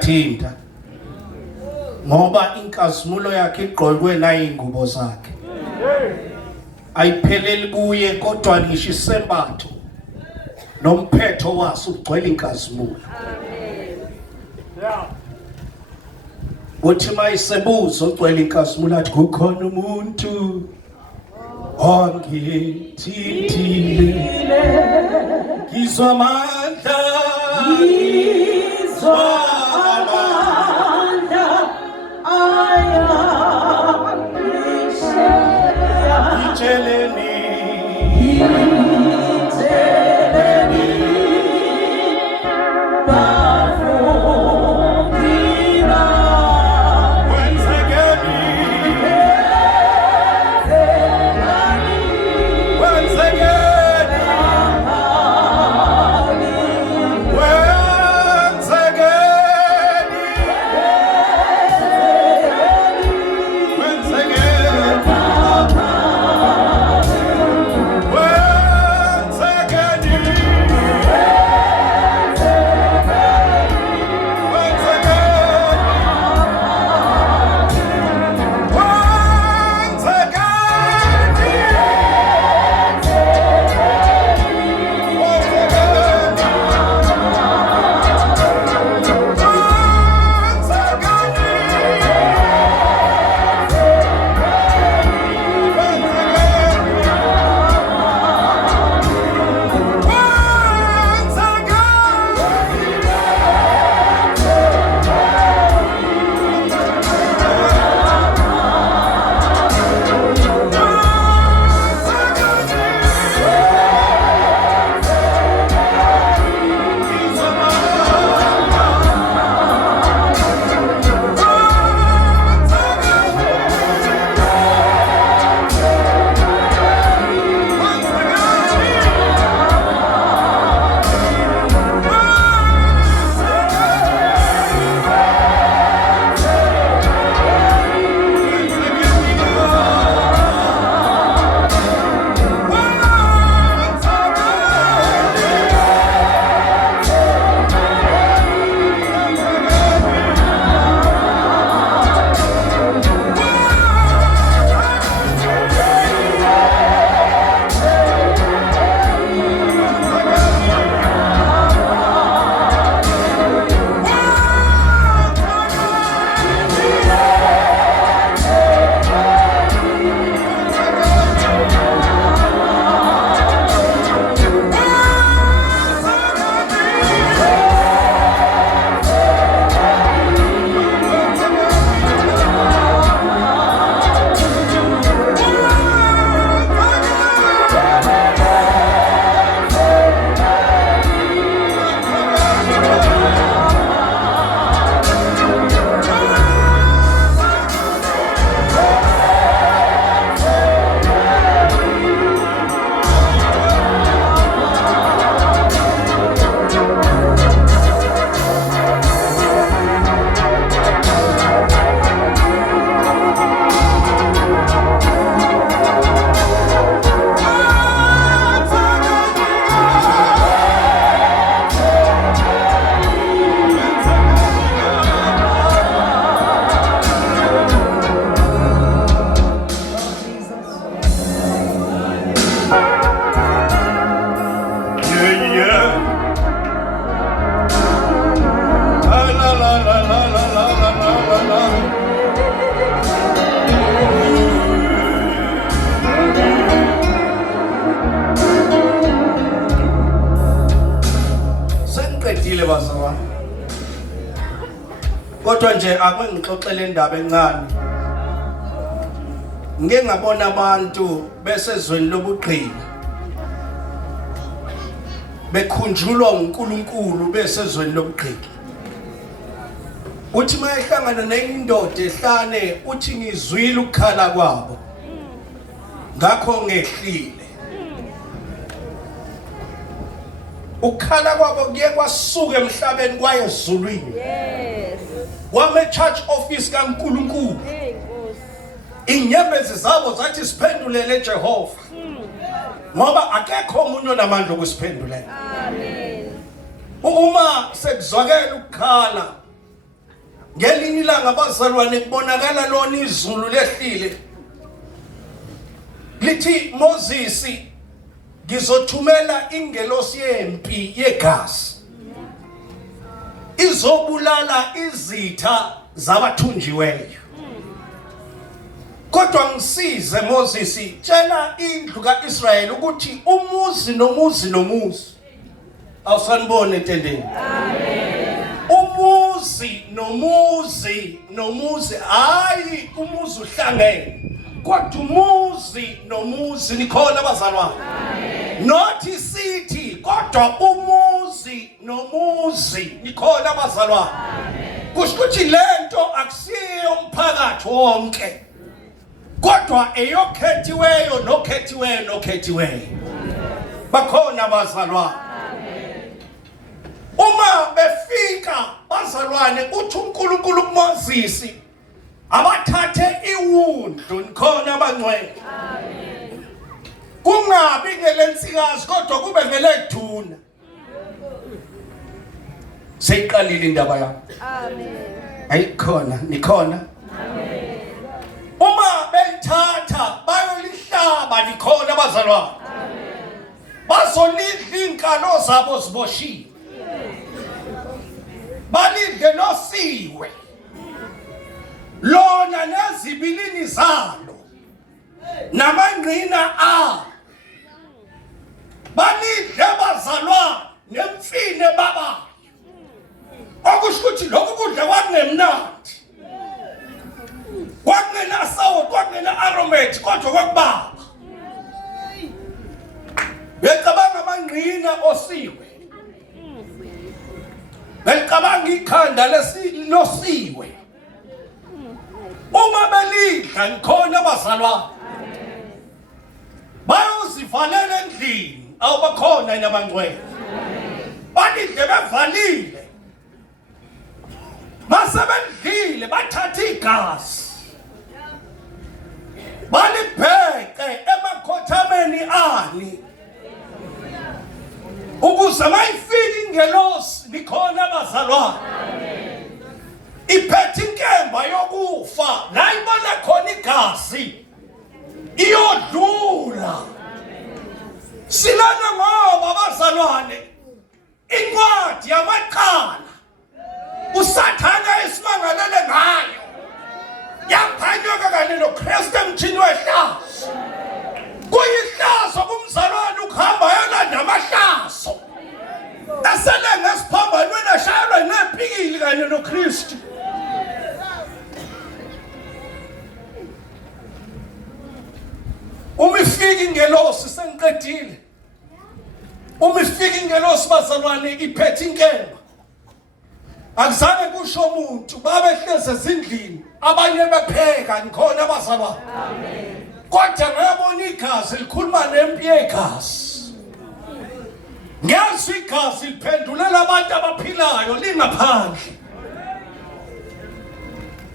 thinta ngoba inkazimulo yakhe igqokwe na ingubo zakhe ayipheleli kuye kodwa ngisho isembatho nomphetho waso ugcwele inkazimulo. Amen. Yeah. Uthi mayisebuzo ugcwele inkazimulo athi kukhona umuntu ongithintile ngizwa amandla kodwa nje akungixoxele indaba encane. Ngeke ngabona abantu besezweni lobugqila bekhunjulwa uNkulunkulu besezweni lobugqila. Uthi mayehlangana nendoda ehlane uthi ngizwile ukukhala kwabo ngakho ngehlile. Ukukhala kwabo kuye kwasuka emhlabeni kwaye ezulwini. Yes. Wame church office kaNkulunkulu. Inyembezi zabo zathi siphendulele Jehova. Ngoba akekho umuntu onamandla okusiphendulela. Amen. Uma sekuzwakela ukukhala Ngelinye ilanga bazalwane kubonakala lona izulu lehlile. Lithi Moses ngizothumela ingelosi yempi yegazi. Izobulala izitha zabathunjiweyo. Kodwa ngisize Moses tshela indlu kaIsrayeli ukuthi umuzi nomuzi awusanibone entendeni. Amen. Umuzi nomuzi hayi umuzi uhlangene. Kodwa umuzi nomuzi nikhona abazalwane. Amen. Not city kodwa umuzi nomuzi nikhona abazalwane. Amen. Kusho ukuthi lento akusiyo umphakathi wonke. Kodwa eyokhethiweyo nokhethiweyo. Bakhona abazalwane. Uma befika bazalwane uthi uNkulunkulu kuMoses abathathe iwundlu nikhona abangcwele. Amen. Kungabi ngelensikazi kodwa kube ngeleduna. Seyiqalile indaba yami. Amen. Ayikhona nikhona. Amen. Uma benthatha bayolihlaba nikhona abazalwane. Amen. Bazolidla inkalo zabo ziboshiwe. Balidle nosiwe. Lona nezibilini zalo. Namangqina a. Balidle bazalwane nemfine baba. Okusho ukuthi lokhu kudla kwakungemnandi. Kwakungena sour, kwakungena aromatic kodwa kwakubaba. Becabanga amangqina osiwe. Becabanga ikhanda losiwe. Uma belidla nikhona abazalwane. Bayozivalela endlini awubakhona nabangcwele. Balidle bevalile. Masebendlile bathatha igazi. Balibheke emakhothameni ani. Ukuze mayifika ingelosi nikhona abazalwane. Amen. Iphethe inkemba yokufa la ibona khona igazi iyodlula. Silana ngoba abazalwane incwadi yamaqala usathana esimangalele ngayo yaphanyuka kanye noKristu emthini wehlazo. Kuyihlazo kumzalwane ukuhamba yolanda amahlazo. Asele ngesiphambanweni ashayelwa nephikili kanye noKristu. Uma ifika ingelosi sengiqedile. Uma ifika ingelosi bazalwane iphethe inkemba. Akuzange kusho umuntu babehleze ezindlini abanye bepheka nikhona abazalwane. Amen. Kodwa ngiyabona igazi likhuluma nempi yegazi. Ngiyazi igazi liphendulela abantu abaphilayo lingaphandle.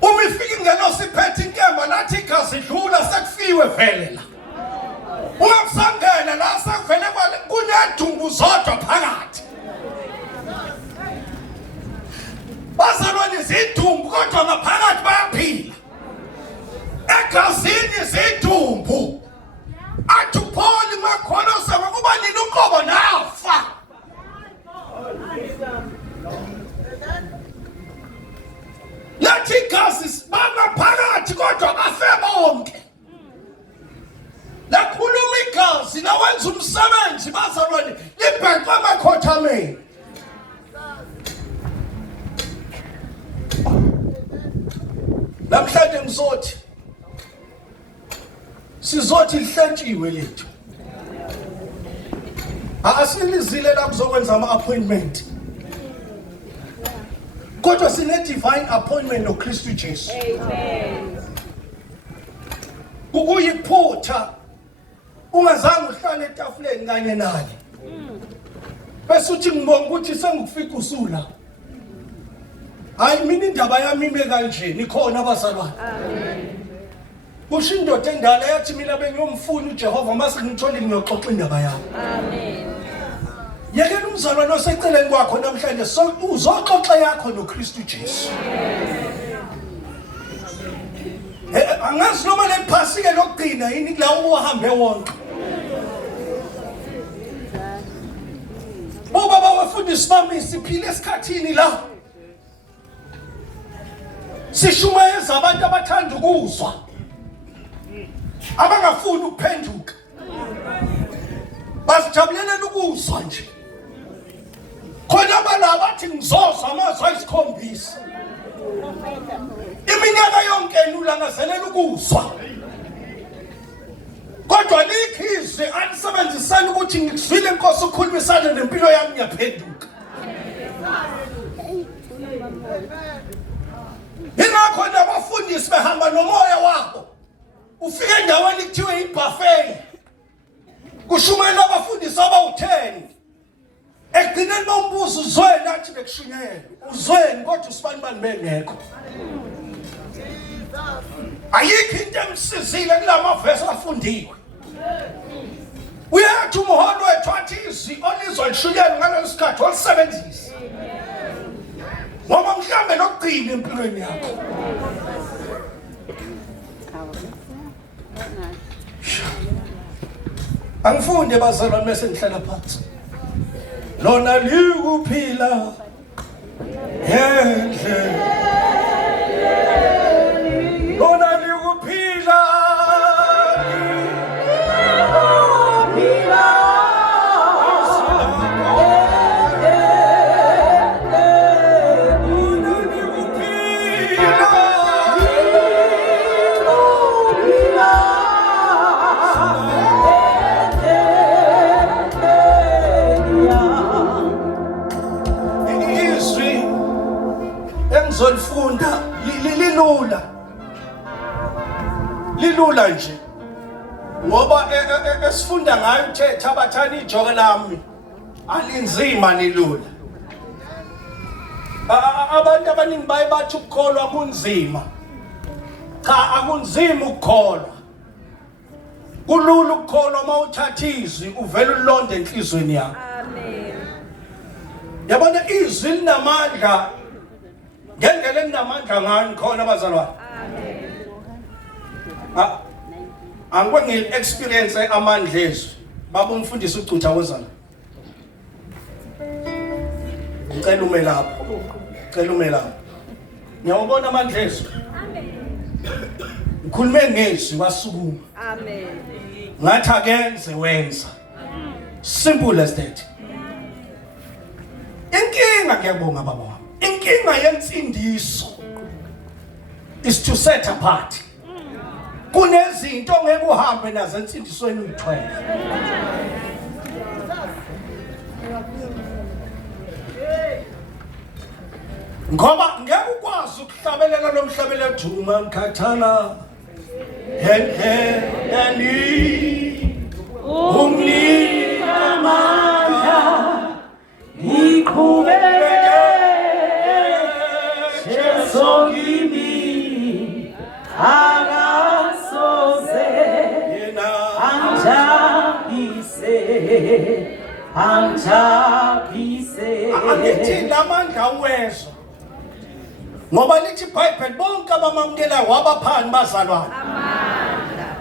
Uma ifika ingelosi iphethe inkemba nathi igazi lidlula sekufiwe vele la. Uma kusangena la sekuvele kunedumbu zodwa phakathi. Bazalwane zidumbu kodwa ngaphakathi bayaphila. Egazini zidumbu. Athupholi makholose ngokuba nini uqobo nafa. Lathi igazi bangaphakathi kodwa bafe bonke. Lakhuluma igazi lawenza umsebenzi bazalwane libhekwe emakhothameni. Namhlanje sizothi lihlantshiwe lethu. Asilizile la kuzokwenza ama-appointment. Kodwa sine divine appointment noKristu Jesu. Amen. Ukuyiphutha ungazange uhlale etafuleni kanye naye. Bese uthi ngibonga ukuthi sengikufika usula. Hayi mina indaba yami ime kanje nikhona abazalwane. Amen. Kusho indoda endala yathi mina bengiyomfuna uJehova mase ngithole ngiyoxoxa indaba yami. Amen. Yekela umzalwane oseceleni kwakho namhlanje uzoxoxa yakho noKristu Jesu. Angazi noma le phasike lokugcina yini kula uhambe wonke. Baba wafundisi bami siphile esikhathini la. Sishumayeza abantu abathanda ukuzwa. Abangafuni ukuphenduka. Basijabulelela ukuzwa nje. Khona abalaba bathi ngizozwa amazwi ayisikhombisa. Iminyaka yonke ulangazelela ukuzwa. Kodwa likhizwe alisebenzisana ukuthi ngikuzwile Nkosi ukukhulumisana nempilo yami ngiyaphenduka. Ingakho nabafundisi behamba nomoya wabo. Ufike endaweni kuthiwe ibuffet. Kushumayela abafundisi abawu-10. Ekugcineni bombuzo uzweni athi bekushunyayela. Uzweni kodwa usibani bengekho. Ayikho into emsizile kulamavesi afundiwe. Uyathi umholi wethu athi izwi olizwa lishunyayela ngalesi sikhathi olisebenzisa. Ngoba mhlambe lokugcina empilweni yakho. Angifunde bazalwane bese ngihlala phansi. Lona likuphila endle. Lona likuphila. Zolfunda lilula nje ngoba esifunda ngayo uthetha abathani ijoke lami alinzima nilula. Abantu abaningi bathi ukukholwa kunzima. Cha, akunzima ukukholwa. Kulula ukukholwa uma uthatha izwi uvela ulonde enhlizweni yakho. Amen. Yabona izwi linamandla. Ngendlela enamandla ngani khona bazalwane. Amen. Angikwe ngi-experience amandla ezwi. Baba umfundisi uCutha wozana. Ngicela ume lapho. Ngicela ume lapho. Ngiyabona amandla ezwi. Amen. Ngikhulume ngezwi wasukuma. Amen. Ngathi akenze wenza. Simple as that. Inkinga ngiyabonga baba wami. Inkinga yensindiso is to set apart. Kunezinto ngeke uhambe nazo ensindisweni uyithwele. Ngoba ngeke ukwazi ukuhlabelela nomhlabela duma ngikhathala. Yani umnika amandla iqhubeke Jesu kimi akasoze anjabise angithi lamandla uwezo ngoba lithi iBhayibheli bonke abamamukela wabaphani bazalwane amandla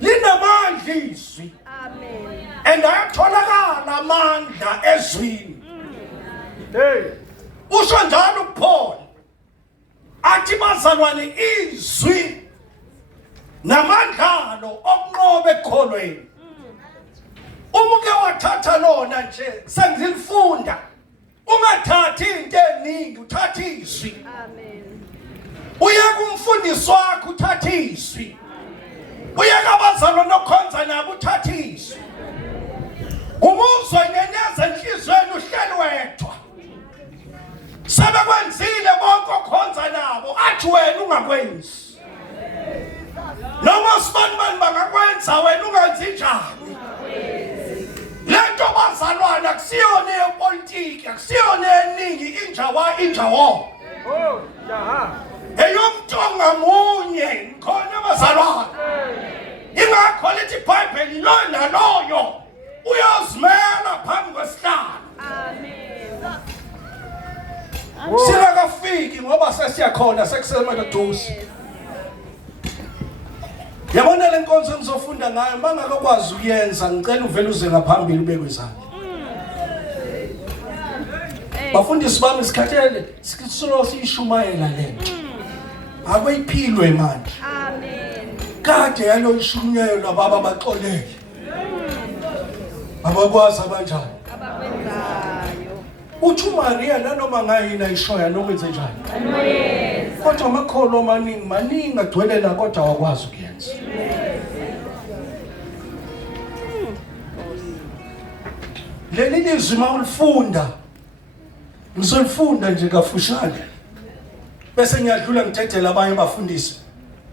linamandla izwi. Amen. And ayatholakala amandla ezwini. Hey, usho njalo uPaul athi bazalwane izwi namandlalo okunqoba ekholweni. Umuke wathatha lona nje sengilifunda. Ungathathi into eningi uthatha izwi. Amen. Uyeke umfundisi wakho uthatha izwi. Uyeke abazalwane okhonza nabo uthatha izwi. Umuzwa ngenyeza enhlizweni uhleli wedwa. Sebekwenzile bonke okhonza nabo athi wena ungakwenzi. Noma sibani bangakwenza wena ungenzi njani. Lento bazalwane akusiyona yepolitiki, akusiyona eningi injawo. Oh, jaha. Eyomntonga munye khona bazalwane. Ingakho lithi iBhayibheli lona loyo uyozimela phambi kwesihlalo. siyakhona sekusemaduze. Yabona le nkonzo ngizofunda ngayo mangakwazi ukuyenza ngicela uvele uze ngaphambili ubekwe izandla. Bafundisi bami sikhathele sikusulo siyishumayela lento. Akuyiphilwe manje. Amen. Kade yalo ishunyelwa baba baxolele. Abakwazi abanjani? Abakwenzayo. Uthi Maria nanoma ngayina ishoya nokwenze njani? Amen. Kodwa amakholo maningi agcwele la kodwa awakwazi ukuyenza. Leli lizwi mawulifunda ngizolifunda nje kafushane bese ngiyadlula ngithethele abanye abafundisi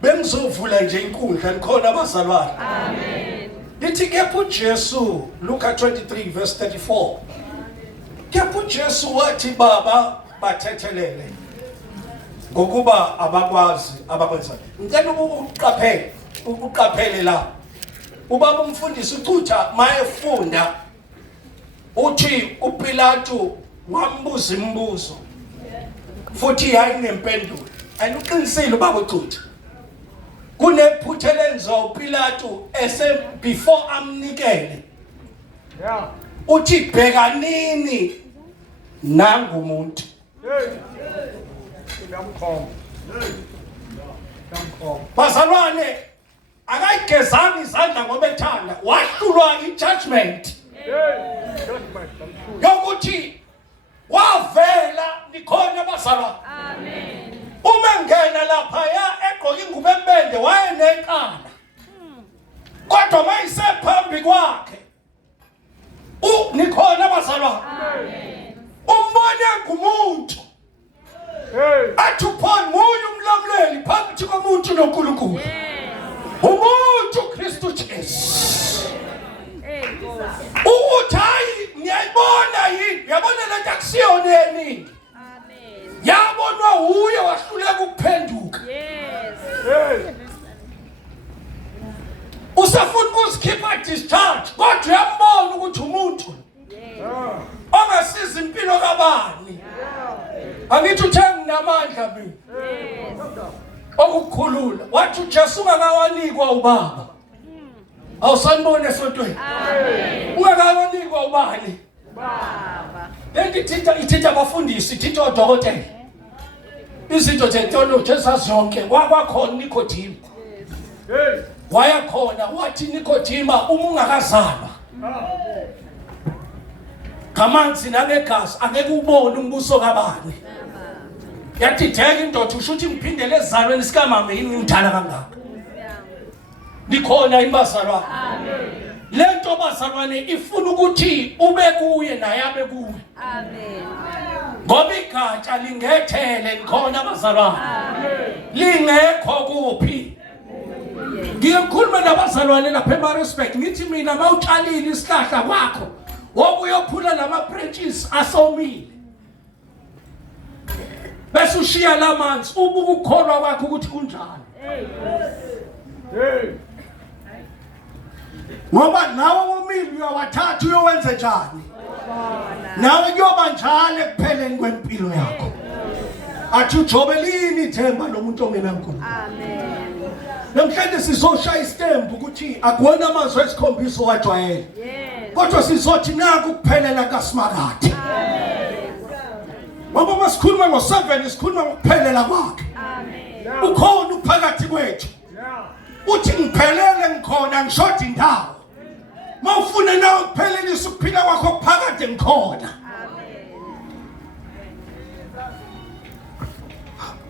bengizovula nje inkundla likhona abazalwane. Amen. Lithi kepha uJesu Luka 23 verse 34 kepha uJesu wathi baba bathethelele ngokuba abakwazi abakwenzayo. Ngicela uqaphele la ubaba umfundisi uCutha mayefunda uthi uPilato wambuza imibuzo futhi hayi nempendulo ayiqinisile ubaba uCutha kunephutha lenziwa uPilato before amnikele uthi bhekanini nangumuntu bazalwane akayigezanga izandla ngoba ethanda wahlulwa ijudgment yokuthi wavela nikhona bazalwane. Amen. Uma ngena lapha ya egqoka ingubo ebende wayenekala kodwa mayisephambi kwakhe nikhona bazalwane. Amen. Umbone ngumuntu athi upon munye umlamleli phakathi komuntu noNkulunkulu umuntu Kristu Jesu. Uthi ngiyayibona yini yabona lento akusiyona yeningi. Amen. Yabonwa uye wahluleka ukuphenduka. Yes. Usafuna ukusikhipha discharge kodwa uyambona ukuthi umuntu ongasiza impilo kabani. Angithi uthenga namandla mina. Okukhulula wathi uJesu ungakawanikwa ubaba awusanibone esontweni. Amen. Ungakawanikwa ubani baba lenti ithinta abafundisi ithinta odokotela izinto zetheology esazonke kwakhona Nicodemus. Hey wayakhona wathi Nicodemus uma ungakazalwa kamanzi nangegazi angeke ubone umbuso kabani. Yathi theka indoda usho ukuthi ngiphindele ezalweni sikamama yini ngimdala kangaka. Nikhona imbazalwane. Amen. Lento bazalwane ifuna ukuthi ube kuye naye abe kuwe. Amen. Ngoba igatsha lingethele nikhona abazalwane. Amen. Lingekho kuphi. Ngiyakhuluma nabazalwane lapha eMaritzburg ngithi mina mawutshalile isihlahla kwakho wokuyophula lama branches asomile bese ushiya lamanzi ubuka ukukholwa kwakho ukuthi kunjani. Hey ngoba nawe umili uyawathatha uyowenza njani nawe kuyoba njalo ekupheleni kwempilo yakho. Athi ujobelini ithemba lomuntu ongenankulunkulu. Amen. Namhlanje sizoshaya istembu ukuthi akuwona amazwi esikhombisa owajwayele. Kodwa sizothi naku kuphelela kaSimakade. Amen. Ngoba masikhuluma ngo7 sikhuluma ngokuphelela kwakhe. Amen. Ukhona uphakathi kwethu. Uthi ngiphelele ngikhona ngishodi indawo. Mawufuna nawe kuphelelisa ukuphila kwakho phakathi ngikhona.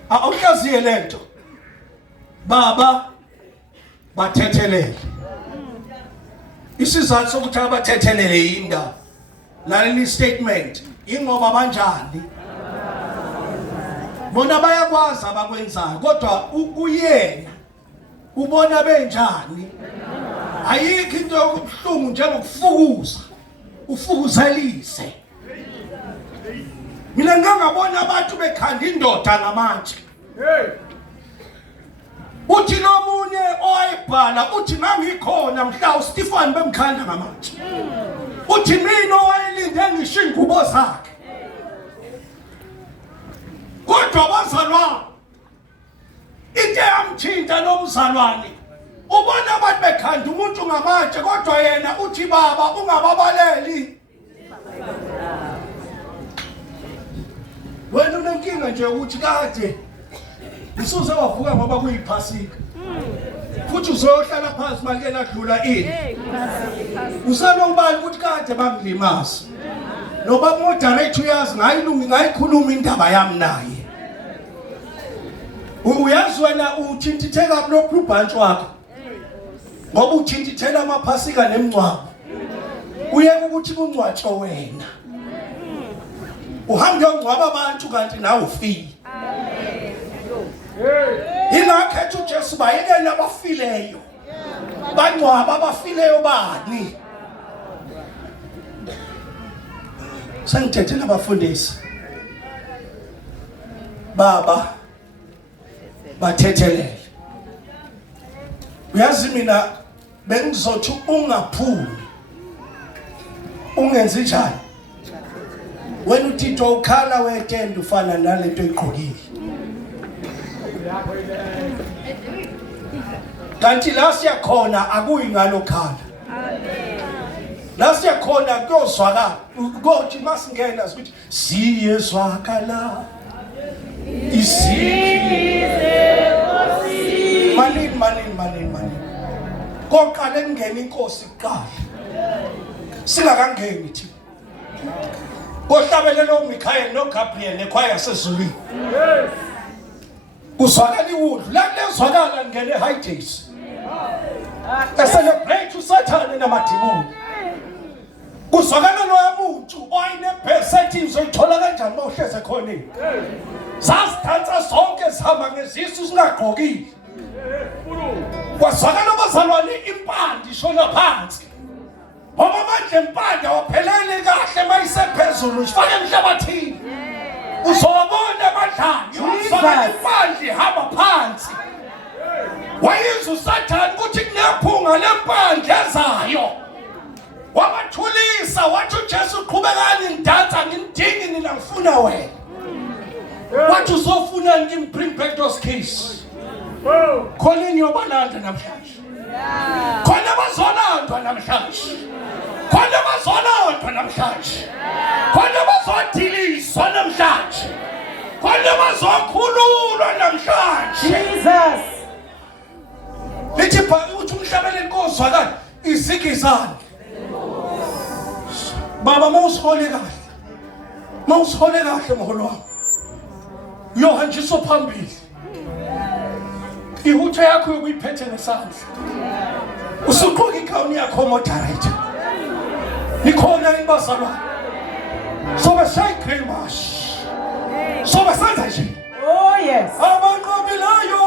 Awuhlaziye lento baba bathethelele isizathu sokuthi abathethelele yinda laleli statement ingoba banjani bona bayakwazi abakwenzayo kodwa ukuyena ubona benjani. Ayikho into yokubuhlungu njengokufukuza ufukuzelise. Mina ngangabona abantu bekhanda indoda ngamanje. Uthi nomunye owayebhala uthi ngangikhona mhla uStefan bemkhanda ngamanje. Uthi mina owayelinde ngisho ingubo zakhe. Kodwa bazalwane uzalwane ubona abantu bekhanda umuntu ngamatshe kodwa yena uthi baba ungababaleli. Wena unenkinga nje ukuthi kade usuze wavuka ngoba kuyiphasika futhi uzohlala phansi manje nadlula ini usanobali ukuthi kade bangilimaza noba moderate uyazi ngayikhuluma indaba yami naye. Uyazi wena uthintitheka kulokhu ubhantshi wakho ngoba uthintithela amaphasika nemncwabo uyeke ukuthi kungcwatsho wena uhambe uyongcwaba abantu kanti nawe ufile. Ingakhetha uJesu bayekela abafileyo bangcwaba abafileyo bani. Sengithethela abafundisi baba bathethelele. Uyazi mina bengizothi ungaphumi ungenzi njani wena uThixo ukhala wetende ufana nalento eqhokile kanti la siyakhona akuyi ngalo khala. La siyakhona kuyozwakala ukuthi masingena sithi siyezwakala manini koqala engena inkosi kuqala singakangeni thina kohlabelelo uMikhayeli noGabriel nekhwaya yasezulwini kuzwakala iwundlu la kulezwakala ngene Highdays celebrate uSathane namadimoni kuzwakala nomuntu oyinebhesethi uzoyithola kanjani mawuhleze khona sasidansa sonke sihamba ngezisu singagqokile kwazwakala abazalwane impande ishona phansi ngoba manje impande waphelele kahle mayisephezulu ifake emhlabathini uzobona amadlanye uzwakala impande ihamba phansi wayizwa uSathane ukuthi kunephunga lempande ezayo wabathulisa wathi uJesu uqhubekani ngidansa ngidingi nina ngifuna wena wathi uzofuna ngim-bring back those keys khona niyobalanda namhlanje khona bazolandwa namhlanje khona bazolandwa namhlanje khona bazodiliswa namhlanje khona bazokhululwa namhlanje. Jesus lithi uthi umhlabeleli kozwakala izigizana baba mawusihole kahle mholo wami uyohanjiswa phambili ihuthe yakho yokuyiphethe ngesandla usuqoka ikhawuni yakho moderator nikhona ibazalwane sobe sayigremash sobe senza nje. Oh yes abanqobileyo